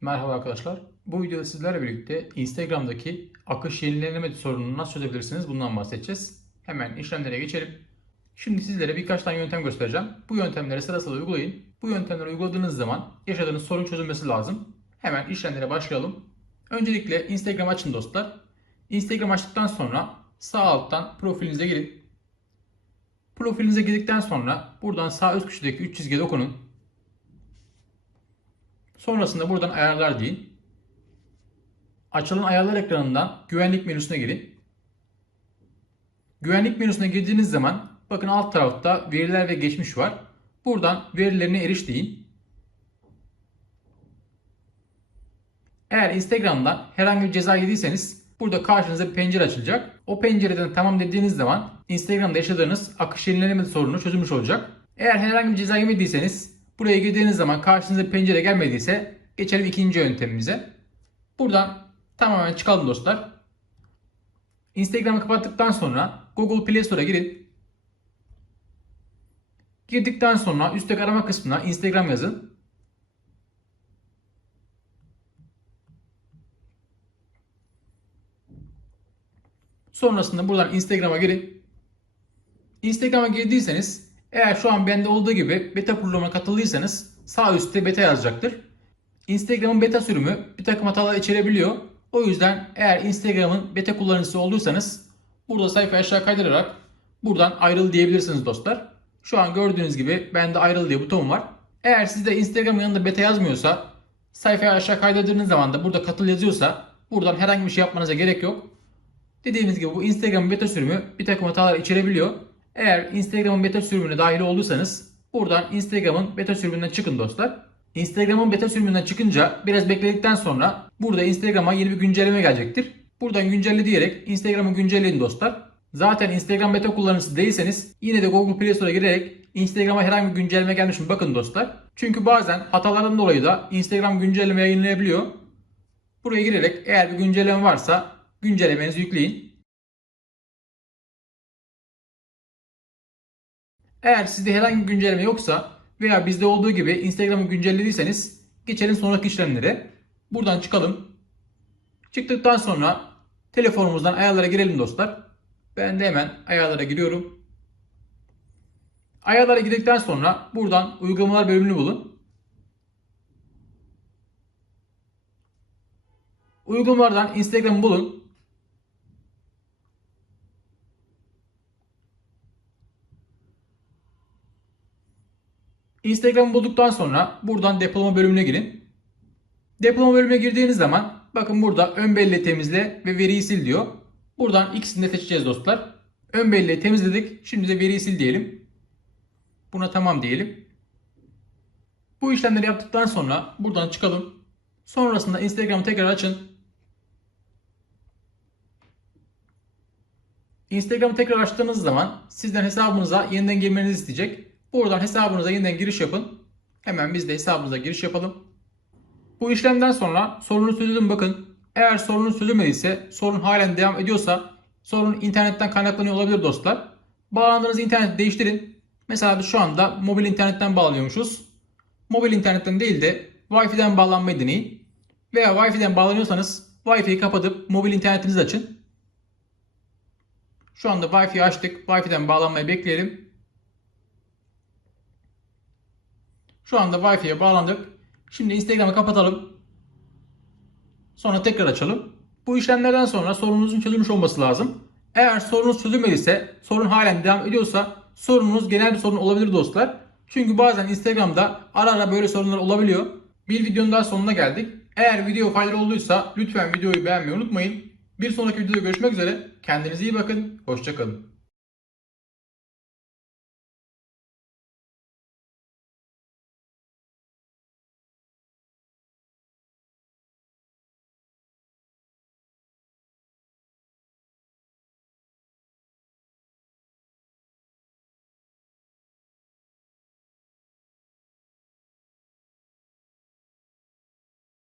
Merhaba arkadaşlar. Bu videoda sizlerle birlikte Instagram'daki akış yenileme sorununu nasıl çözebilirsiniz bundan bahsedeceğiz. Hemen işlemlere geçelim. Şimdi sizlere birkaç tane yöntem göstereceğim. Bu yöntemleri sırasıyla uygulayın. Bu yöntemleri uyguladığınız zaman yaşadığınız sorun çözülmesi lazım. Hemen işlemlere başlayalım. Öncelikle Instagram açın dostlar. Instagram açtıktan sonra sağ alttan profilinize girin. Profilinize girdikten sonra buradan sağ üst köşedeki 3 çizgiye dokunun. Sonrasında buradan ayarlar deyin. Açılan ayarlar ekranından güvenlik menüsüne girin. Güvenlik menüsüne girdiğiniz zaman bakın alt tarafta veriler ve geçmiş var. Buradan verilerine eriş deyin. Eğer Instagram'dan herhangi bir ceza yediyseniz burada karşınıza bir pencere açılacak. O pencereden tamam dediğiniz zaman Instagram'da yaşadığınız akış yenileme sorunu çözülmüş olacak. Eğer herhangi bir ceza yemediyseniz buraya girdiğiniz zaman karşınıza pencere gelmediyse geçelim ikinci yöntemimize. Buradan tamamen çıkalım dostlar. Instagram'ı kapattıktan sonra Google Play Store'a girin. Girdikten sonra üstteki arama kısmına Instagram yazın. Sonrasında buradan Instagram'a girin. Instagram'a girdiyseniz eğer şu an bende olduğu gibi beta programına katıldıysanız sağ üstte beta yazacaktır. Instagram'ın beta sürümü bir takım hatalar içerebiliyor. O yüzden eğer Instagram'ın beta kullanıcısı olduysanız burada sayfayı aşağı kaydırarak buradan ayrıl diyebilirsiniz dostlar. Şu an gördüğünüz gibi bende ayrıl diye buton var. Eğer sizde Instagram'ın yanında beta yazmıyorsa sayfayı aşağı kaydırdığınız zaman da burada katıl yazıyorsa buradan herhangi bir şey yapmanıza gerek yok. Dediğimiz gibi bu Instagram beta sürümü bir takım hatalar içerebiliyor. Eğer Instagram'ın beta sürümüne dahil olduysanız buradan Instagram'ın beta sürümünden çıkın dostlar. Instagram'ın beta sürümünden çıkınca biraz bekledikten sonra burada Instagram'a yeni bir güncelleme gelecektir. Buradan güncelle diyerek Instagram'ı güncelleyin dostlar. Zaten Instagram beta kullanıcısı değilseniz yine de Google Play Store'a girerek Instagram'a herhangi bir güncelleme gelmiş mi bakın dostlar. Çünkü bazen hatalardan dolayı da Instagram güncelleme yayınlayabiliyor. Buraya girerek eğer bir güncelleme varsa güncellemenizi yükleyin. Eğer sizde herhangi bir güncelleme yoksa veya bizde olduğu gibi Instagram'ı güncellediyseniz geçelim sonraki işlemlere. Buradan çıkalım. Çıktıktan sonra telefonumuzdan ayarlara girelim dostlar. Ben de hemen ayarlara giriyorum. Ayarlara girdikten sonra buradan uygulamalar bölümünü bulun. Uygulamalardan Instagram'ı bulun. Instagram'ı bulduktan sonra buradan depolama bölümüne girin. Depolama bölümüne girdiğiniz zaman bakın burada ön belleği temizle ve veriyi sil diyor. Buradan ikisini de seçeceğiz dostlar. Ön belleği temizledik. Şimdi de veriyi sil diyelim. Buna tamam diyelim. Bu işlemleri yaptıktan sonra buradan çıkalım. Sonrasında Instagram'ı tekrar açın. Instagram'ı tekrar açtığınız zaman sizden hesabınıza yeniden girmenizi isteyecek. Buradan hesabınıza yeniden giriş yapın. Hemen biz de hesabımıza giriş yapalım. Bu işlemden sonra sorunun çözüldü mü bakın. Eğer sorunun çözülmediyse, sorun halen devam ediyorsa sorun internetten kaynaklanıyor olabilir dostlar. Bağlandığınız interneti değiştirin. Mesela şu anda mobil internetten bağlanıyormuşuz. Mobil internetten değil de Wi-Fi'den bağlanmayı deneyin. Veya Wi-Fi'den bağlanıyorsanız Wi-Fi'yi kapatıp mobil internetinizi açın. Şu anda Wi-Fi'yi açtık. Wi-Fi'den bağlanmayı bekleyelim. Şu anda Wi-Fi'ye bağlandık. Şimdi Instagram'ı kapatalım. Sonra tekrar açalım. Bu işlemlerden sonra sorununuzun çözülmüş olması lazım. Eğer sorunuz çözülmediyse, sorun halen devam ediyorsa sorununuz genel bir sorun olabilir dostlar. Çünkü bazen Instagram'da ara ara böyle sorunlar olabiliyor. Bir videonun daha sonuna geldik. Eğer video faydalı olduysa lütfen videoyu beğenmeyi unutmayın. Bir sonraki videoda görüşmek üzere. Kendinize iyi bakın. Hoşçakalın.